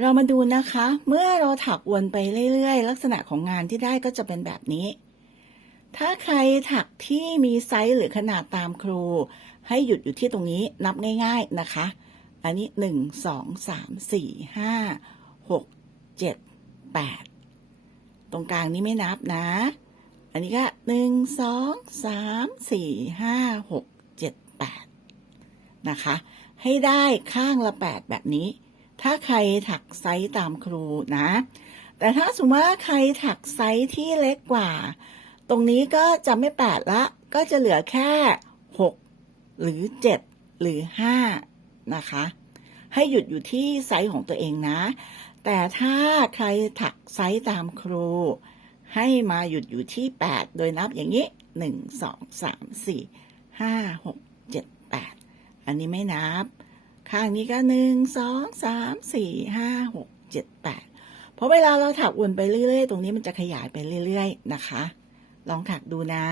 เรามาดูนะคะ เมื่อเราถักวนไปเรื่อยๆ ลักษณะของงานที่ได้ก็จะเป็นแบบนี้ ถ้าใครถักที่มีไซส์หรือขนาดตามครู ให้หยุดอยู่ที่ตรงนี้นับง่าย ๆนะคะ อันนี้หนึ่งสองสามสี่ห้าหกเจ็ดแปดตรงกลางนี้ไม่นับนะ อันนี้ก็หนึ่งสองสามสี่ห้าหกเจ็ดแปดนะคะ ให้ได้ข้างละแปดแบบนี้ ถ้าใครถักไซส์ตามครูนะ แต่ถ้าสมมติว่าใครถักไซส์ที่เล็กกว่า ตรงนี้ก็จะไม่แปดละ ก็จะเหลือแค่หกหรือเจ็ดหรือห้านะคะ ให้หยุดอยู่ที่ไซส์ของตัวเองนะ แต่ถ้าใครถักไซส์ตามครู ให้มาหยุดอยู่ที่ 8 โดยนับอย่างนี้ 1 2 3 4 5 6 7 8 อันนี้ไม่นับ ข้างนี้ก็1 2 3 4 5 6 7 8เพราะเวลาเราถักวนไปเรื่อยๆ ตรงนี้มันจะขยายไปเรื่อย ๆ นะคะ ลองถักดูนะ